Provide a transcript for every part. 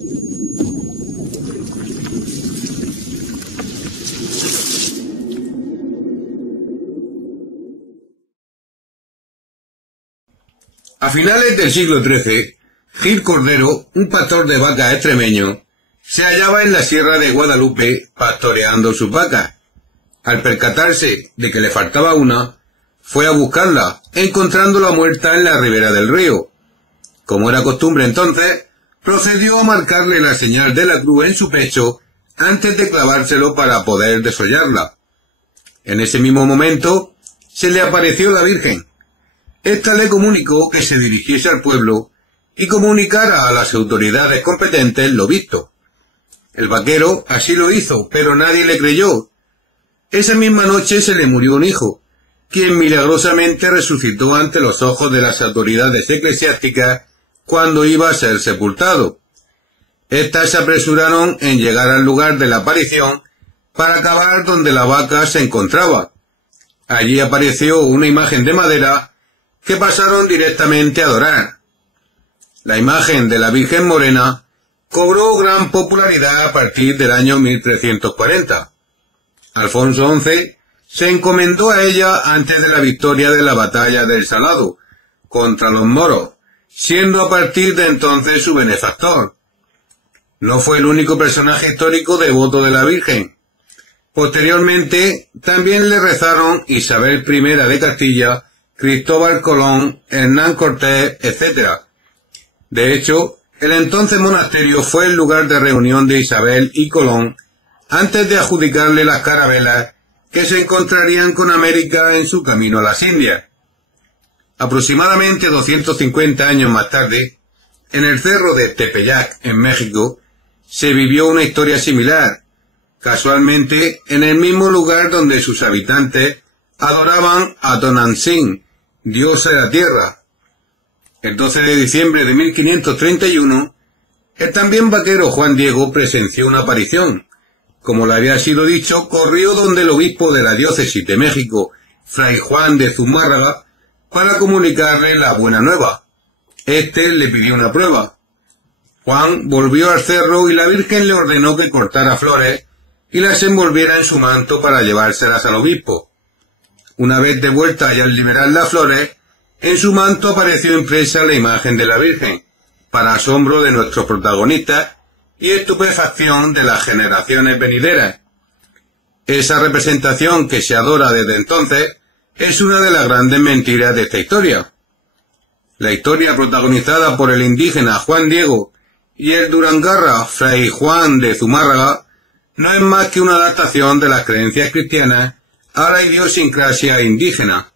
A finales del siglo XIII, Gil Cordero, un pastor de vacas extremeño, se hallaba en la sierra de Guadalupe pastoreando sus vacas. Al percatarse de que le faltaba una, fue a buscarla, encontrándola muerta en la ribera del río. Como era costumbre entonces, procedió a marcarle la señal de la cruz en su pecho antes de clavárselo para poder desollarla. En ese mismo momento, se le apareció la Virgen. Esta le comunicó que se dirigiese al pueblo y comunicara a las autoridades competentes lo visto. El vaquero así lo hizo, pero nadie le creyó. Esa misma noche se le murió un hijo, quien milagrosamente resucitó ante los ojos de las autoridades eclesiásticas cuando iba a ser sepultado. Estas se apresuraron en llegar al lugar de la aparición para cavar donde la vaca se encontraba. Allí apareció una imagen de madera que pasaron directamente a adorar. La imagen de la Virgen Morena cobró gran popularidad a partir del año 1340. Alfonso XI se encomendó a ella antes de la victoria de la batalla del Salado contra los moros, siendo a partir de entonces su benefactor. No fue el único personaje histórico devoto de la Virgen. Posteriormente, también le rezaron Isabel I de Castilla, Cristóbal Colón, Hernán Cortés, etc. De hecho, el entonces monasterio fue el lugar de reunión de Isabel y Colón antes de adjudicarle las carabelas que se encontrarían con América en su camino a las Indias. Aproximadamente 250 años más tarde, en el cerro de Tepeyac, en México, se vivió una historia similar, casualmente en el mismo lugar donde sus habitantes adoraban a Tonantzin, diosa de la tierra. El 12 de diciembre de 1531, el también vaquero Juan Diego presenció una aparición. Como le había sido dicho, corrió donde el obispo de la diócesis de México, Fray Juan de Zumárraga, para comunicarle la buena nueva. Este le pidió una prueba. Juan volvió al cerro y la Virgen le ordenó que cortara flores y las envolviera en su manto para llevárselas al obispo. Una vez de vuelta y al liberar las flores, en su manto apareció impresa la imagen de la Virgen, para asombro de nuestros protagonistas y estupefacción de las generaciones venideras. Esa representación que se adora desde entonces es una de las grandes mentiras de esta historia. La historia protagonizada por el indígena Juan Diego y el durangarra Fray Juan de Zumárraga no es más que una adaptación de las creencias cristianas a la idiosincrasia indígena.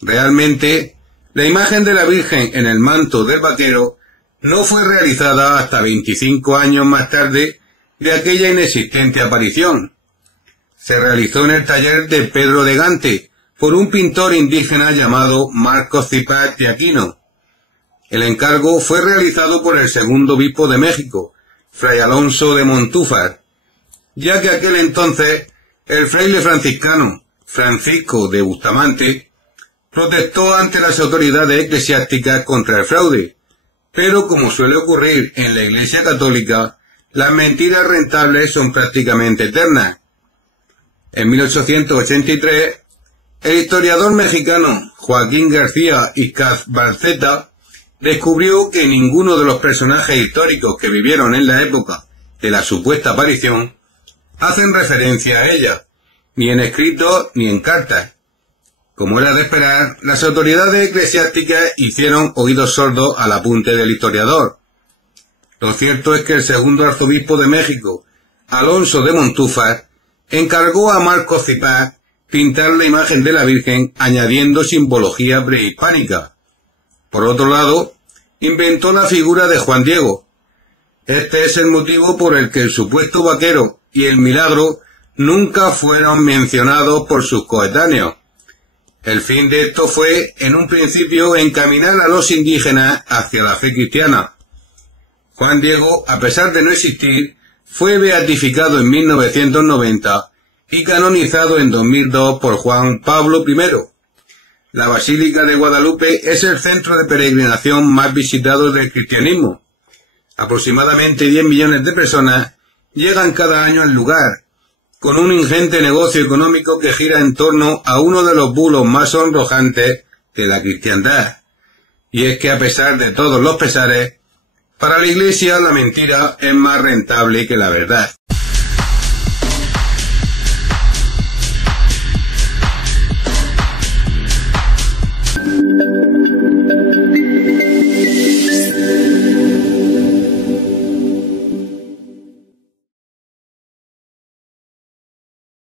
Realmente, la imagen de la Virgen en el manto del vaquero no fue realizada hasta 25 años más tarde de aquella inexistente aparición. Se realizó en el taller de Pedro de Gante por un pintor indígena llamado Marcos Zipac de Aquino. El encargo fue realizado por el segundo obispo de México, Fray Alonso de Montúfar, ya que aquel entonces el fraile franciscano Francisco de Bustamante protestó ante las autoridades eclesiásticas contra el fraude, pero como suele ocurrir en la Iglesia Católica, las mentiras rentables son prácticamente eternas. En 1883, el historiador mexicano Joaquín García Izcaz-Barceta descubrió que ninguno de los personajes históricos que vivieron en la época de la supuesta aparición hacen referencia a ella, ni en escritos ni en cartas. Como era de esperar, las autoridades eclesiásticas hicieron oídos sordos al apunte del historiador. Lo cierto es que el segundo arzobispo de México, Alonso de Montúfar, encargó a Marcos Zipac pintar la imagen de la Virgen añadiendo simbología prehispánica. Por otro lado, inventó la figura de Juan Diego. Este es el motivo por el que el supuesto vaquero y el milagro nunca fueron mencionados por sus coetáneos. El fin de esto fue, en un principio, encaminar a los indígenas hacia la fe cristiana. Juan Diego, a pesar de no existir, fue beatificado en 1990 y canonizado en 2002 por Juan Pablo I. La Basílica de Guadalupe es el centro de peregrinación más visitado del cristianismo. Aproximadamente 10 millones de personas llegan cada año al lugar, con un ingente negocio económico que gira en torno a uno de los bulos más sonrojantes de la cristiandad. Y es que a pesar de todos los pesares, para la Iglesia la mentira es más rentable que la verdad.